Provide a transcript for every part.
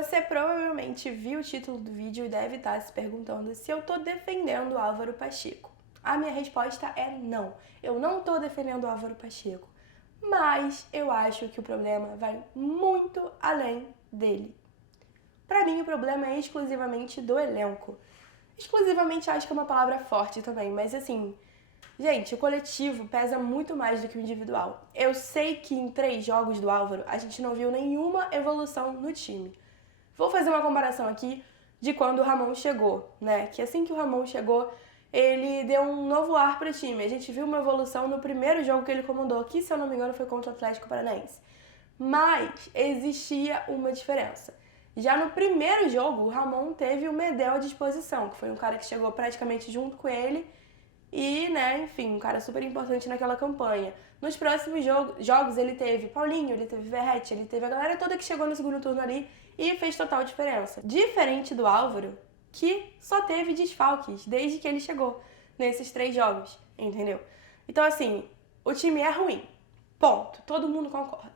Você provavelmente viu o título do vídeo e deve estar se perguntando se eu tô defendendo o Álvaro Pacheco. A minha resposta é não. Eu não tô defendendo o Álvaro Pacheco. Mas eu acho que o problema vai muito além dele. Pra mim, o problema é exclusivamente do elenco. Exclusivamente acho que é uma palavra forte também, mas assim, gente, o coletivo pesa muito mais do que o individual. Eu sei que em 3 jogos do Álvaro a gente não viu nenhuma evolução no time. Vou fazer uma comparação aqui de quando o Ramon chegou, né? Que assim que o Ramon chegou, ele deu um novo ar para o time. A gente viu uma evolução no primeiro jogo que ele comandou, que se eu não me engano foi contra o Atlético Paranaense. Mas existia uma diferença. Já no primeiro jogo, o Ramon teve o Medel à disposição, que foi um cara que chegou praticamente junto com ele e, né, enfim, um cara super importante naquela campanha. Nos próximos jogos ele teve Paulinho, ele teve Verratti, ele teve a galera toda que chegou no segundo turno ali e fez total diferença. Diferente do Álvaro, que só teve desfalques desde que ele chegou nesses 3 jogos, entendeu? Então, assim, o time é ruim. Ponto. Todo mundo concorda.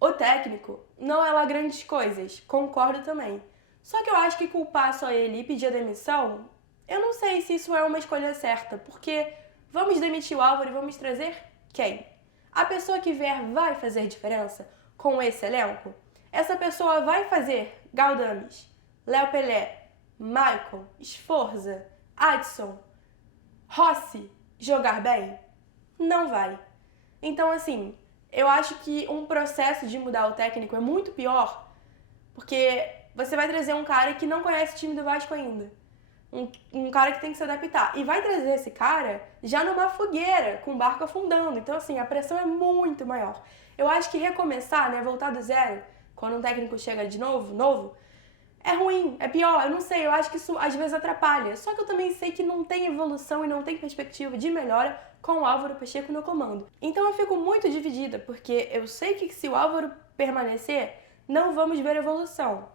O técnico não é lá grandes coisas, concordo também. Só que eu acho que culpar só ele e pedir a demissão, eu não sei se isso é uma escolha certa, porque vamos demitir o Álvaro e vamos trazer quem? A pessoa que vier vai fazer diferença com esse elenco? Essa pessoa vai fazer Galdames, Léo Pelé, Maicon, Sforza, Adson, Rossi jogar bem? Não vai. Então, assim, eu acho que um processo de mudar o técnico é muito pior, porque você vai trazer um cara que não conhece o time do Vasco ainda. Um cara que tem que se adaptar. E vai trazer esse cara já numa fogueira, com o barco afundando. Então, assim, a pressão é muito maior. Eu acho que recomeçar, né, voltar do zero, quando um técnico chega de novo, é ruim, é pior. Eu não sei, eu acho que isso às vezes atrapalha. Só que eu também sei que não tem evolução e não tem perspectiva de melhora com o Álvaro Pacheco no comando. Então eu fico muito dividida, porque eu sei que se o Álvaro permanecer, não vamos ver evolução.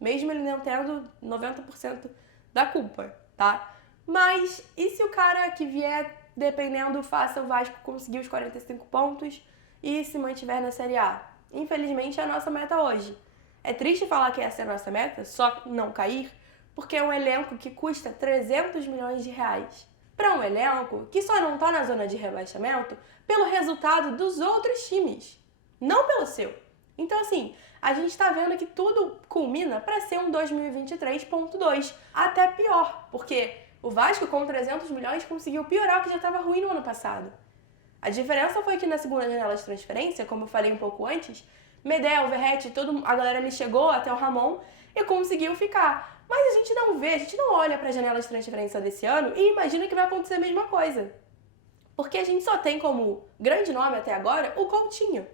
Mesmo ele não tendo 90% da culpa, tá? Mas e se o cara que vier, dependendo, faça o Vasco conseguir os 45 pontos e se mantiver na Série A? Infelizmente é a nossa meta hoje. É triste falar que essa é a nossa meta, só não cair, porque é um elenco que custa 300 milhões de reais. Para um elenco que só não tá na zona de rebaixamento pelo resultado dos outros times, não pelo seu. Então, assim, a gente tá vendo que tudo culmina para ser um 2023.2. Até pior, porque o Vasco com 300 milhões conseguiu piorar o que já estava ruim no ano passado. A diferença foi que na segunda janela de transferência, como eu falei um pouco antes, Medel, Verratti, a galera ali chegou até o Ramon e conseguiu ficar. Mas a gente não vê, a gente não olha para a janela de transferência desse ano e imagina que vai acontecer a mesma coisa. Porque a gente só tem como grande nome até agora o Coutinho.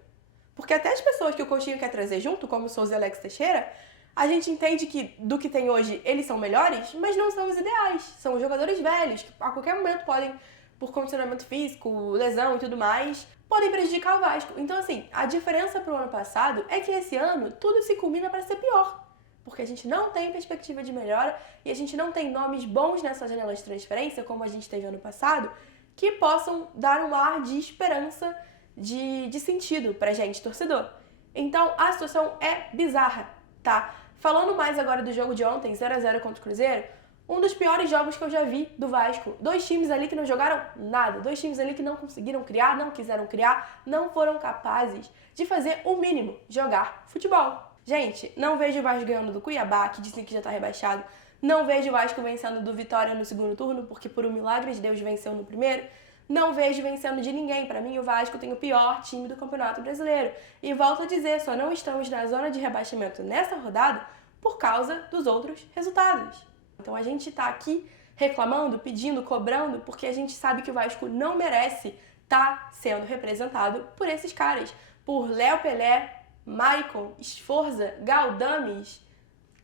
Porque até as pessoas que o Coutinho quer trazer junto, como o Souza e Alex Teixeira, a gente entende que do que tem hoje eles são melhores, mas não são os ideais. São jogadores velhos, que a qualquer momento podem, por condicionamento físico, lesão e tudo mais, podem prejudicar o Vasco. Então, assim, a diferença pro ano passado é que esse ano tudo se culmina para ser pior. Porque a gente não tem perspectiva de melhora e a gente não tem nomes bons nessa janela de transferência, como a gente teve ano passado, que possam dar um ar de esperança, de sentido pra gente, torcedor. Então, a situação é bizarra, tá? Falando mais agora do jogo de ontem, 0x0 contra o Cruzeiro, um dos piores jogos que eu já vi do Vasco. 2 times ali que não jogaram nada, 2 times ali que não conseguiram criar, não quiseram criar, não foram capazes de fazer o mínimo, jogar futebol. Gente, não vejo o Vasco ganhando do Cuiabá, que dizem que já tá rebaixado. Não vejo o Vasco vencendo do Vitória no segundo turno, porque por um milagre de Deus venceu no primeiro. Não vejo vencendo de ninguém. Para mim, o Vasco tem o pior time do Campeonato Brasileiro. E volto a dizer, só não estamos na zona de rebaixamento nessa rodada por causa dos outros resultados. Então a gente tá aqui reclamando, pedindo, cobrando, porque a gente sabe que o Vasco não merece estar sendo representado por esses caras. Por Léo Pelé, Maicon, Sforza, Galdames,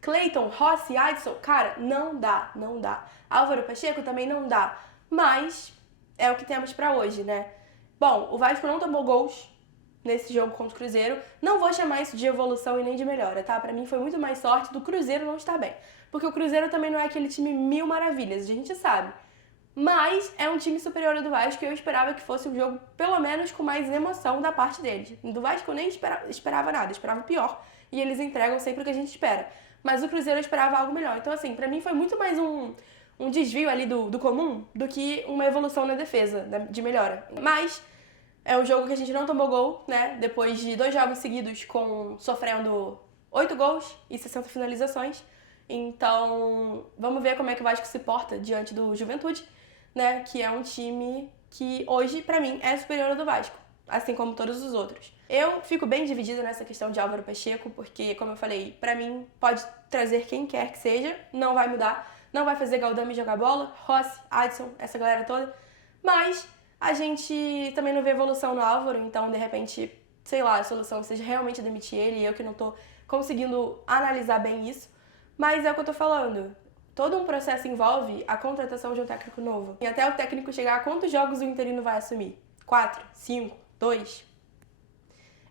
Cleiton, Rossi, Adson. Cara, não dá, não dá. Álvaro Pacheco também não dá. Mas é o que temos pra hoje, né? Bom, o Vasco não tomou gols nesse jogo contra o Cruzeiro. Não vou chamar isso de evolução e nem de melhora, tá? Pra mim foi muito mais sorte do Cruzeiro não estar bem. Porque o Cruzeiro também não é aquele time mil maravilhas, a gente sabe. Mas é um time superior ao do Vasco e eu esperava que fosse um jogo, pelo menos, com mais emoção da parte deles. Do Vasco eu nem esperava nada, esperava pior. E eles entregam sempre o que a gente espera. mas o Cruzeiro esperava algo melhor. Então, assim, pra mim foi muito mais um desvio ali do comum do que uma evolução na defesa, de melhora. Mas é um jogo que a gente não tomou gol, né? Depois de 2 jogos seguidos sofrendo 8 gols e 60 finalizações. Então, vamos ver como é que o Vasco se porta diante do Juventude, né? Que é um time que hoje, pra mim, é superior ao do Vasco, assim como todos os outros. Eu fico bem dividida nessa questão de Álvaro Pacheco, porque, como eu falei, pra mim pode trazer quem quer que seja, não vai mudar, não vai fazer Galdame jogar bola, Rossi, Adson, essa galera toda, mas a gente também não vê evolução no Álvaro, então, de repente, sei lá, a solução seja realmente demitir ele, e eu que não tô conseguindo analisar bem isso, mas é o que eu tô falando. Todo um processo envolve a contratação de um técnico novo. E até o técnico chegar, quantos jogos o interino vai assumir? 4? 5? 2?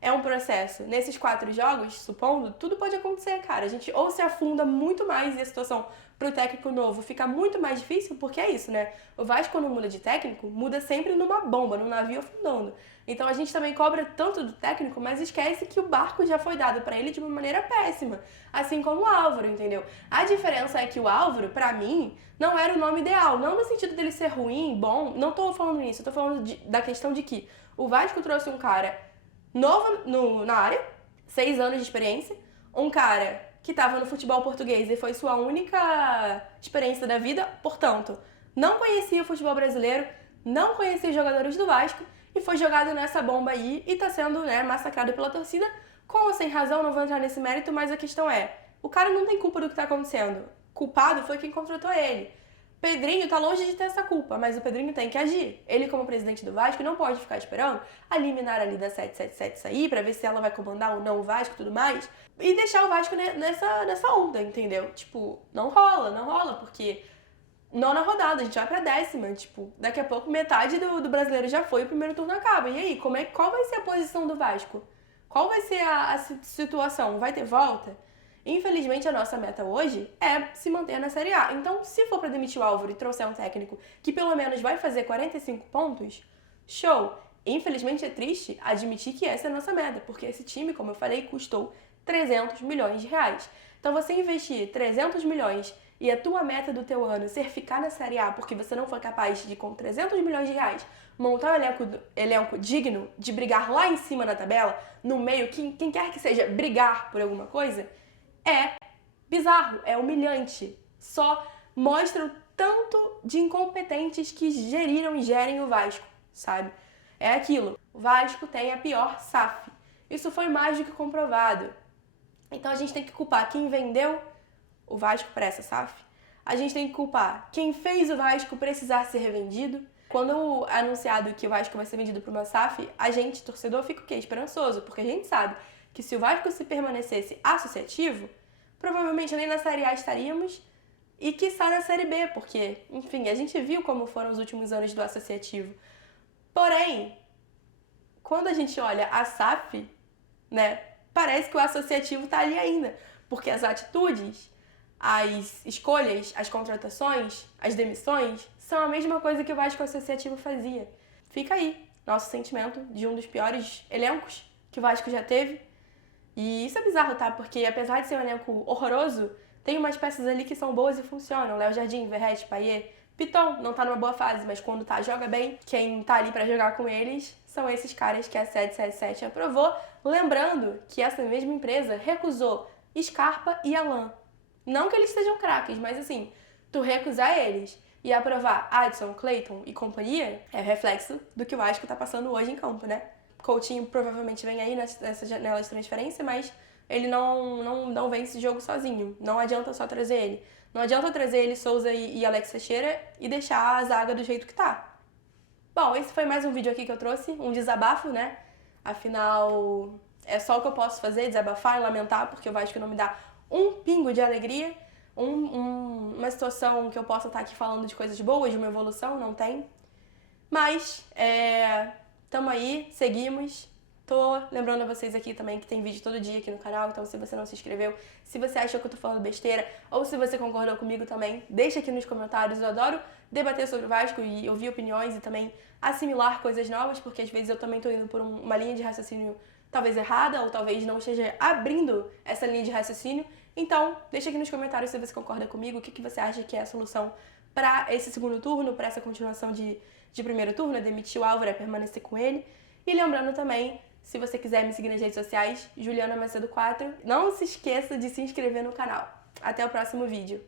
É um processo. Nesses 4 jogos, supondo, tudo pode acontecer, cara. A gente ou se afunda muito mais e a situação pro técnico novo fica muito mais difícil, porque é isso, né? O Vasco, quando muda de técnico, muda sempre numa bomba, num navio afundando. Então a gente também cobra tanto do técnico, mas esquece que o barco já foi dado pra ele de uma maneira péssima. Assim como o Álvaro, entendeu? A diferença é que o Álvaro, pra mim, não era o nome ideal. Não no sentido dele ser ruim, bom. Não tô falando isso. Eu tô falando da questão de que o Vasco trouxe um cara novo na área, 6 anos de experiência, um cara que estava no futebol português e foi sua única experiência da vida, portanto, não conhecia o futebol brasileiro, não conhecia os jogadores do Vasco e foi jogado nessa bomba aí e tá sendo, né, massacrado pela torcida, com ou sem razão, não vou entrar nesse mérito, mas a questão é, o cara não tem culpa do que tá acontecendo, culpado foi quem contratou ele. Pedrinho tá longe de ter essa culpa, mas o Pedrinho tem que agir. Ele, como presidente do Vasco, não pode ficar esperando a liminar ali da 777 sair pra ver se ela vai comandar ou não o Vasco e tudo mais e deixar o Vasco nessa onda, entendeu? Tipo, não rola, porque 9ª rodada, a gente vai pra 10ª, tipo, daqui a pouco metade do brasileiro já foi e o primeiro turno acaba. E aí, qual vai ser a posição do Vasco? Qual vai ser a situação? Vai ter volta? Infelizmente, a nossa meta hoje é se manter na Série A. Então, se for para demitir o Álvaro e trouxer um técnico que pelo menos vai fazer 45 pontos, show! Infelizmente, é triste admitir que essa é a nossa meta, porque esse time, como eu falei, custou 300 milhões de reais. Então, você investir 300 milhões e a tua meta do teu ano ser ficar na Série A porque você não foi capaz de, com 300 milhões de reais, montar um elenco digno de brigar lá em cima na tabela, no meio, quem quer que seja, brigar por alguma coisa, é bizarro, é humilhante. Só mostra o tanto de incompetentes que geriram e gerem o Vasco, sabe? É aquilo, o Vasco tem a pior SAF. Isso foi mais do que comprovado. Então a gente tem que culpar quem vendeu o Vasco para essa SAF. A gente tem que culpar quem fez o Vasco precisar ser revendido. Quando anunciado que o Vasco vai ser vendido para uma SAF, a gente, torcedor, fica o quê? Esperançoso, porque a gente sabe que se o Vasco se permanecesse associativo, provavelmente nem na Série A estaríamos e quiçá na Série B, porque, enfim, a gente viu como foram os últimos anos do associativo. Porém, quando a gente olha a SAF, né, parece que o associativo tá ali ainda, porque as atitudes, as escolhas, as contratações, as demissões são a mesma coisa que o Vasco associativo fazia. Fica aí nosso sentimento de um dos piores elencos que o Vasco já teve. E isso é bizarro, tá? Porque apesar de ser um elenco horroroso, tem umas peças ali que são boas e funcionam. Léo Jardim, Verratti, Payet, Piton não tá numa boa fase, mas quando tá, joga bem. Quem tá ali pra jogar com eles são esses caras que a 777 aprovou. Lembrando que essa mesma empresa recusou Scarpa e Alan. Não que eles sejam craques, mas assim, tu recusar eles e aprovar Adson, Clayton e companhia é reflexo do que o Vasco tá passando hoje em campo, né? Coutinho provavelmente vem aí nessa janela de transferência, mas ele não vence esse jogo sozinho. Não adianta só trazer ele. Não adianta trazer ele, Souza e Alex Teixeira e deixar a zaga do jeito que tá. Bom, esse foi mais um vídeo aqui que eu trouxe, um desabafo, né? Afinal, é só o que eu posso fazer, desabafar e lamentar, porque o Vasco não me dá um pingo de alegria, uma situação que eu possa estar aqui falando de coisas boas, de uma evolução, não tem. Mas, tamo aí, seguimos. Tô lembrando a vocês aqui também que tem vídeo todo dia aqui no canal, então se você não se inscreveu, se você achou que eu tô falando besteira, ou se você concordou comigo também, deixa aqui nos comentários. Eu adoro debater sobre o Vasco e ouvir opiniões e também assimilar coisas novas, porque às vezes eu também tô indo por uma linha de raciocínio talvez errada, ou talvez não esteja abrindo essa linha de raciocínio. Então, deixa aqui nos comentários se você concorda comigo, o que você acha que é a solução para esse segundo turno, para essa continuação de primeiro turno, demitir o Álvaro, permanecer com ele. E lembrando também, se você quiser me seguir nas redes sociais, Juliana Macedo 4, não se esqueça de se inscrever no canal. Até o próximo vídeo.